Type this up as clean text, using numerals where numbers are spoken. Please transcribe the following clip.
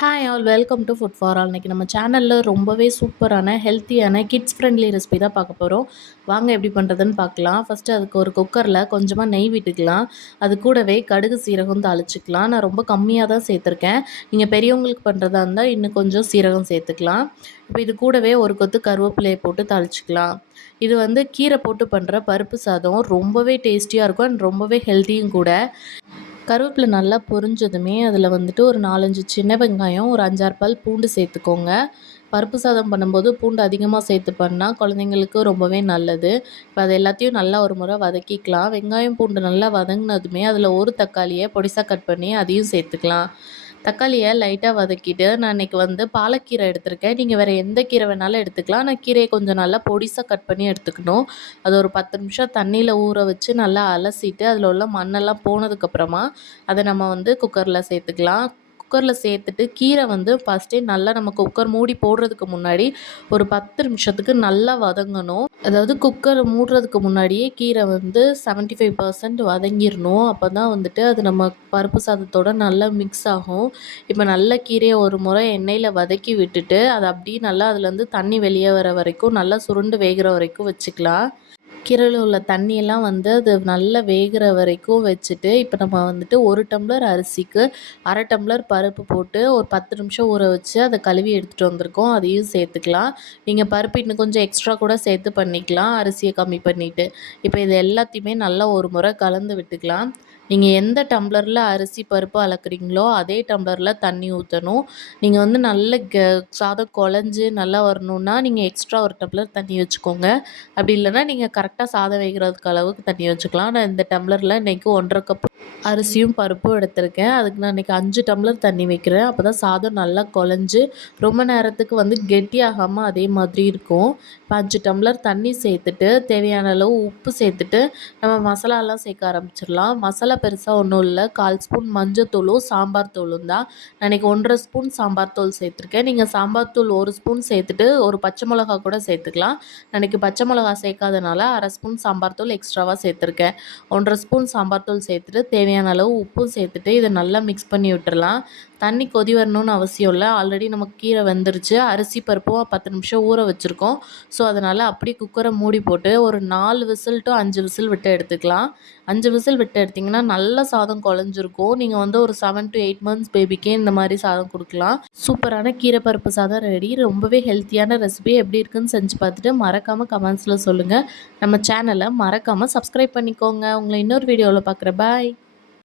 Hi all welcome to food for all. இன்றைக்கி நம்ம சேனலில் ரொம்பவே சூப்பரான ஹெல்த்தியான கிட்ஸ் ஃப்ரெண்ட்லி ரெசிபி தான் பார்க்க போகிறோம். வாங்க எப்படி பண்ணுறதுன்னு பார்க்கலாம். ஃபஸ்ட்டு அதுக்கு ஒரு குக்கரில் கொஞ்சமாக நெய் விட்டுக்கலாம். அது கூடவே கடுகு சீரகம் தாளிச்சிக்கலாம். நான் ரொம்ப கம்மியாக தான் சேர்த்துருக்கேன். நீங்கள் பெரியவங்களுக்கு பண்ணுறதா இருந்தால் இன்னும் கொஞ்சம் சீரகம் சேர்த்துக்கலாம். இப்போ இது கூடவே ஒரு கொத்து கருவேப்பிலையை போட்டு தாளிச்சிக்கலாம். இது வந்து கீரை போட்டு பண்ணுற பருப்பு சாதம் ரொம்பவே டேஸ்டியாக இருக்கும் அண்ட் ரொம்பவே ஹெல்த்தியும் கூட. கருவேப்பிலை நல்லா பொரிஞ்சதுமே அதில் வந்துட்டு ஒரு 4, 5 சின்ன வெங்காயம், ஒரு 5, 6 பல் பூண்டு சேர்த்துக்கோங்க. பருப்பு சாதம் பண்ணும்போது பூண்டு அதிகமாக சேர்த்து பண்ணால் குழந்தைங்களுக்கு ரொம்பவே நல்லது. இப்போ அது எல்லாத்தையும் நல்லா ஒரு முறை வதக்கிக்கலாம். வெங்காயம் பூண்டு நல்லா வதங்கினதுமே அதில் ஒரு தக்காளியை பொடிசாக கட் பண்ணி அதையும் சேர்த்துக்கலாம். தக்காளியை லைட்டாக வதக்கிட்டு நான் இன்றைக்கி வந்து பாலக்கீரை எடுத்திருக்கேன். நீங்கள் வேறு எந்த கீரை வேணாலும் எடுத்துக்கலாம். ஆனால் கீரையை கொஞ்சம் நல்லா பொடிசாக கட் பண்ணி எடுத்துக்கணும். அது ஒரு 10 நிமிஷம் தண்ணியில் ஊற வச்சு நல்லா அலசிட்டு அதில் உள்ள மண்ணெல்லாம் போனதுக்கப்புறமா அதை நம்ம வந்து குக்கரில் சேர்த்துக்கலாம். குக்கரில் சேர்த்துட்டு கீரை வந்து ஃபஸ்ட்டே நல்லா நம்ம குக்கர் மூடி போடுறதுக்கு முன்னாடி ஒரு 10 நிமிஷத்துக்கு நல்லா வதங்கணும். அதாவது குக்கரை மூடுறதுக்கு முன்னாடியே கீரை வந்து 75% வதங்கிடணும். அப்போ தான் வந்துட்டு அது நம்ம பருப்பு சாதத்தோடு நல்லா மிக்ஸ் ஆகும். இப்போ நல்ல கீரையை ஒரு முறை எண்ணெயில் வதக்கி விட்டுட்டு அதை அப்படியே நல்லா அதுலேருந்து தண்ணி வெளியே வர வரைக்கும் நல்லா சுருண்டு வேகிற வரைக்கும் வச்சுக்கலாம். கீரையில் உள்ள தண்ணியெல்லாம் வந்து அது நல்லா வேகிற வரைக்கும் வச்சுட்டு, இப்போ நம்ம வந்துட்டு 1 டம்ளர் அரிசிக்கு 1/2 டம்ளர் பருப்பு போட்டு ஒரு 10 நிமிஷம் ஊற வச்சு அதை கழுவி எடுத்துகிட்டு வந்திருக்கோம். அதையும் சேர்த்துக்கலாம். நீங்கள் பருப்பு இன்னும் கொஞ்சம் எக்ஸ்ட்ரா கூட சேர்த்து பண்ணிக்கலாம், அரிசியை கம்மி பண்ணிவிட்டு. இப்போ இது எல்லாத்தையுமே நல்லா ஒரு முறை கலந்து விட்டுக்கலாம். நீங்கள் எந்த டம்ளரில் அரிசி பருப்பு அளக்குறீங்களோ அதே டம்ளரில் தண்ணி ஊற்றணும். நீங்கள் வந்து நல்ல சாதம் குழஞ்சு நல்லா வரணுன்னா நீங்கள் எக்ஸ்ட்ரா ஒரு டம்ளர் தண்ணி வச்சுக்கோங்க. அப்படி இல்லைன்னா நீங்கள் கரெக்டாக சாதம் வைக்கிறதுக்கு அளவுக்கு தண்ணி வச்சுக்கலாம். நான் இந்த டம்ளரில் இன்றைக்கி 1½ கப் அரிசியும் பருப்பும் எடுத்திருக்கேன். அதுக்கு நான் இன்றைக்கி 5 டம்ளர் தண்ணி வைக்கிறேன். அப்போ தான் சாதம் நல்லா குழஞ்சு ரொம்ப நேரத்துக்கு வந்து கெட்டியாகாமல் அதே மாதிரி இருக்கும். இப்போ 5 டம்ளர் தண்ணி சேர்த்துட்டு தேவையான அளவு உப்பு சேர்த்துட்டு நம்ம மசாலாலாம் சேர்க்க ஆரம்பிச்சிடலாம். மசாலா பெருசாக ஒன்றும் இல்லை. 1/4 ஸ்பூன் மஞ்சத்தூளும் சாம்பார் தூளும் தான். நான் இன்றைக்கி 1½ ஸ்பூன் சாம்பார் தூள் சேர்த்துருக்கேன். நீங்கள் சாம்பார் தூள் 1 ஸ்பூன் சேர்த்துட்டு ஒரு பச்சை மிளகா கூட சேர்த்துக்கலாம். நான் இன்றைக்கி பச்சை மிளகா சேர்க்காதனால 1/2 ஸ்பூன் சாம்பார் தூள் எக்ஸ்ட்ராவாக சேர்த்துருக்கேன். 1½ ஸ்பூன் சாம்பார் தூள் சேர்த்துட்டு தேவையான அளவு உப்பும் சேர்த்துட்டு இதை நல்லா மிக்ஸ் பண்ணி விட்டுறலாம். தண்ணி கொதி வரணும்னு அவசியம் இல்லை. ஆல்ரெடி நமக்கு கீரை வெந்துருச்சு. அரிசி பருப்பும் 10 நிமிஷம் ஊற வச்சுருக்கோம். ஸோ அதனால் அப்படியே குக்கரை மூடி போட்டு ஒரு 4 விசில் டு 5 விசில் விட்டு எடுத்துக்கலாம். 5 விசில் விட்டு எடுத்திங்கன்னா நல்ல சாதம் குழஞ்சிருக்கும். நீங்கள் வந்து ஒரு 7 to 8 மந்த்ஸ் பேபிக்கே இந்த மாதிரி சாதம் கொடுக்கலாம். சூப்பரான கீரை பருப்பு சாதம் ரெடி. ரொம்பவே ஹெல்த்தியான ரெசிபி. எப்படி இருக்குன்னு செஞ்சு பார்த்துட்டு மறக்காமல் கமெண்ட்ஸில் சொல்லுங்கள். நம்ம சேனலை மறக்காமல் சப்ஸ்கிரைப் பண்ணிக்கோங்க. உங்களை இன்னொரு வீடியோவில் பார்க்குறேன். பாய்.